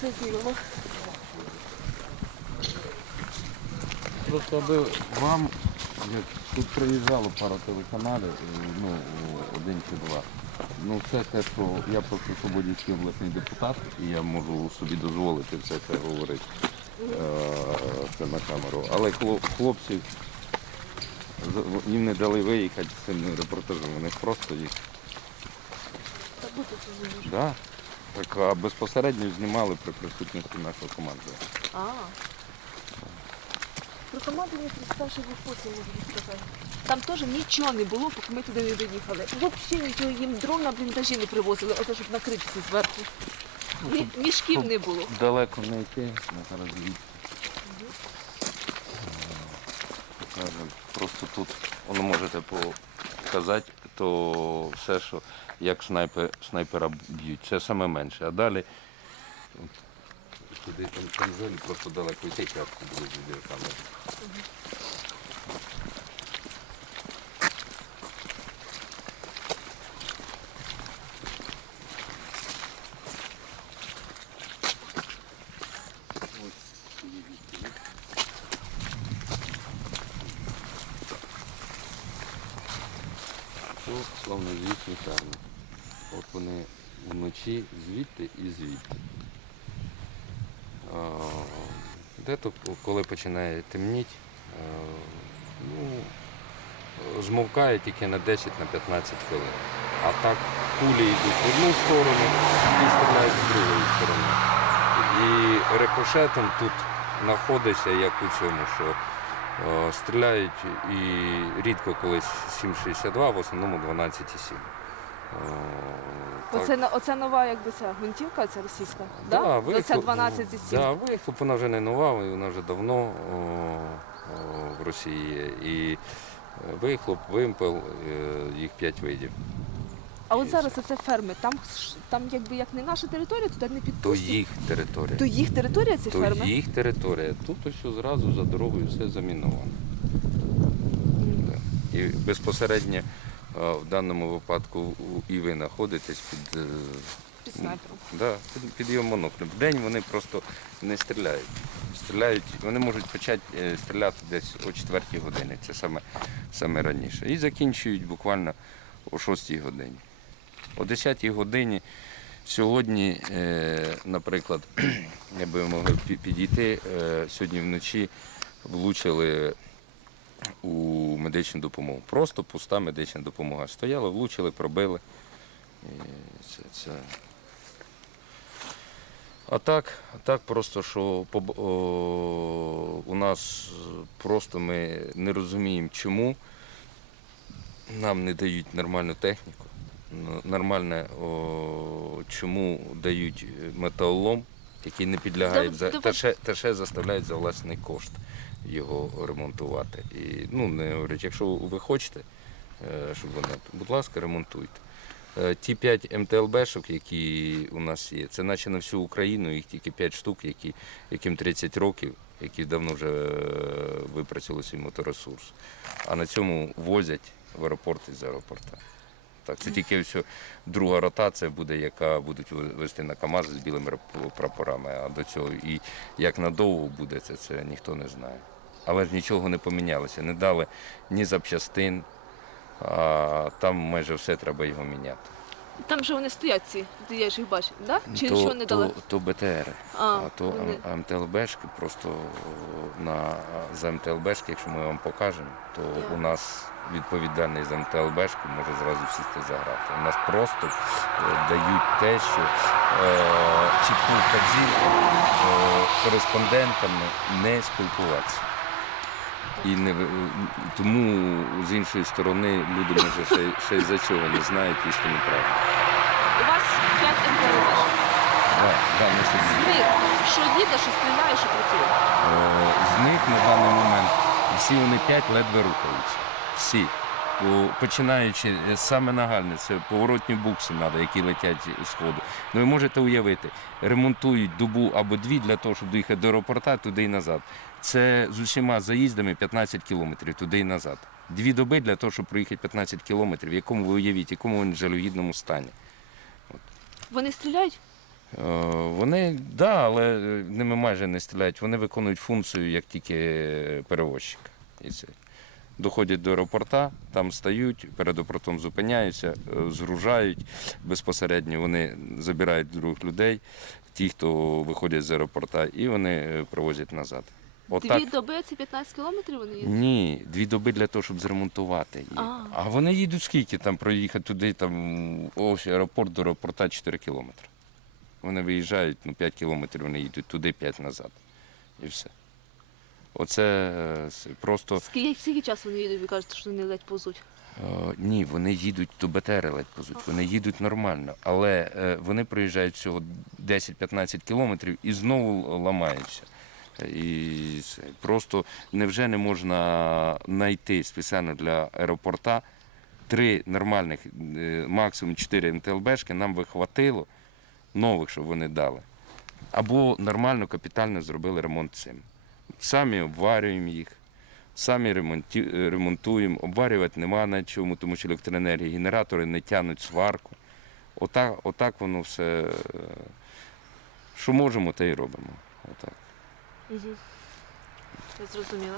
Пішли знімемо. Просто аби вам, як тут приїжджало пара телеканалів, ну, один чи два. Ну, це те, що я просто Свободівський обласний депутат, і я можу собі дозволити все це говорити е, це на камеру. Але хлоп- хлопці їм не дали виїхати з цим репортажем. Вони просто їх. Так. Да. Так, а безпосередньо знімали при присутності нашого команди. А. Про команду мені перший був потім можу сказати. Там теж нічого не було, поки ми туди не доїхали. Взагалі нічого їм дрон на бліндажі не привозили, оце щоб накрити все зверху. Ні, мішків не було. Далеко не йти, ми зараз звідси. Покажемо. Просто тут воно можете показати, то все, що як снайпер, снайпера б'ють, це саме менше. А далі туди там конзолі, просто далеко йти часто буде з відеокамери. Це славнозвісні ферми. От вони вночі звідти і звідти. Де-то, коли починає темніти, ну, змовкає тільки на 10-15 хвилин. А так кулі йдуть в одну сторону і стріляють з другої сторони. І рикошетом тут знаходиться, як у цьому, що стріляють і рідко колись 7,62, в основному 12,7. Е. Оце, на- оце нова якби ця гвинтівка, ця російська. Да, Да? вихлоп, Оця 12 і Да, вихлоп вона вже не нова, вона вже давно о, о, в Росії є. І е, вихлоп, вимпел, е, їх п'ять видів. А от зараз оце ферми. Там, там якби як не наша територія, туди не То підпустять. їх територія. То їх територія ці То ферми? їх територія. Тут ось зразу за дорогою все заміновано. І безпосередньо в даному випадку і ви знаходитесь під, е, Під снайпером. Да, під, під його моноклем. Вдень вони просто не стріляють. Стріляють, вони можуть почати е, стріляти десь о 4 годині, це саме, саме раніше. І закінчують буквально о 6 годині. О 10 годині сьогодні, е, наприклад, я би могли підійти, е, сьогодні вночі влучили у медичну допомогу. Просто пуста медична допомога. Стояли, влучили, пробили. І це, це... А так, так просто, що о, у нас просто ми не розуміємо, чому нам не дають нормальну техніку, нормальне, о, чому дають металолом, який не підлягає, за, та, ще, та ще заставляють за власний кошт його ремонтувати. І, ну, не говорять, якщо ви хочете, е, щоб вони, будь ласка, ремонтуйте. Е, Ті 5 МТЛБшок, які у нас є, це наче на всю Україну, їх тільки 5 штук, які, яким 30 років, які давно вже е, випрацювали свій моторесурс. А на цьому возять в аеропорт із аеропорта. Так, це тільки все друга ротація буде, яка будуть вести на КАМАЗ з білими прапорами. А до цього і як надовго буде це, це ніхто не знає. Але ж нічого не помінялося. Не дали ні запчастин, а там майже все треба його міняти. Там же вони стоять ці, де я ж їх бачу, да? Чи нічого не то, дали? то БТР. А, А то вони- МТЛБшки просто на за МТЛБшки, якщо ми вам покажемо, то Я. у нас відповідальний за МТЛБшки може зразу сісти за грати. У нас просто е, дають те, що е, чітку вказівку е, кореспондентами не спілкуватися. І не тому з іншої сторони люди може ще, ще й за цього не знають істину правду. У вас 5 МТЛБ. Да, да, ми собі З них, що їде, що стріляє, що працює. Е, З них на даний момент всі вони п'ять ледве рухаються. Всі. Починаючи е, саме нагальне, це поворотні букси треба, які летять з ходу. Ну ви можете уявити, ремонтують добу або дві для того, щоб доїхати до аеропорта туди і назад. Це з усіма заїздами 15 кілометрів туди і назад. Дві доби для того, щоб проїхати 15 кілометрів, в якому ви уявіть, в якому він жалюгідному стані. От. Вони стріляють? Е, Вони, да, але е, ними майже не стріляють. Вони виконують функцію як тільки перевозчик. І це. Доходять до аеропорта, там стають, перед аеропортом зупиняються, е, згружають безпосередньо. Вони забирають других людей, ті, хто виходять з аеропорта, і вони е, привозять назад. Дві доби це 15 кілометрів вони їздять? Ні, дві доби для того, щоб зремонтувати їх. А. А, вони їдуть скільки там проїхати туди, там ось аеропорт до аеропорта 4 кілометри. Вони виїжджають, ну 5 кілометрів вони їдуть туди, 5 назад. І все. Оце е, просто Скільки, скільки часу вони їдуть, ви кажете, що вони ледь повзуть? е, ні, вони їдуть до БТР ледь позуть, вони їдуть нормально, але е, вони проїжджають всього 10-15 кілометрів і знову ламаються. І це, просто невже не можна знайти спеціально для аеропорта три нормальних, е, максимум чотири МТЛБшки, нам би хватило нових, щоб вони дали. Або нормально, капітально зробили ремонт цим. Самі обварюємо їх, самі е, ремонтуємо, обварювати нема на чому, тому що електроенергія, генератори не тягнуть сварку. Отак, отак воно все. е, Що можемо, те й робимо. Отак. Угу. Я зрозуміла.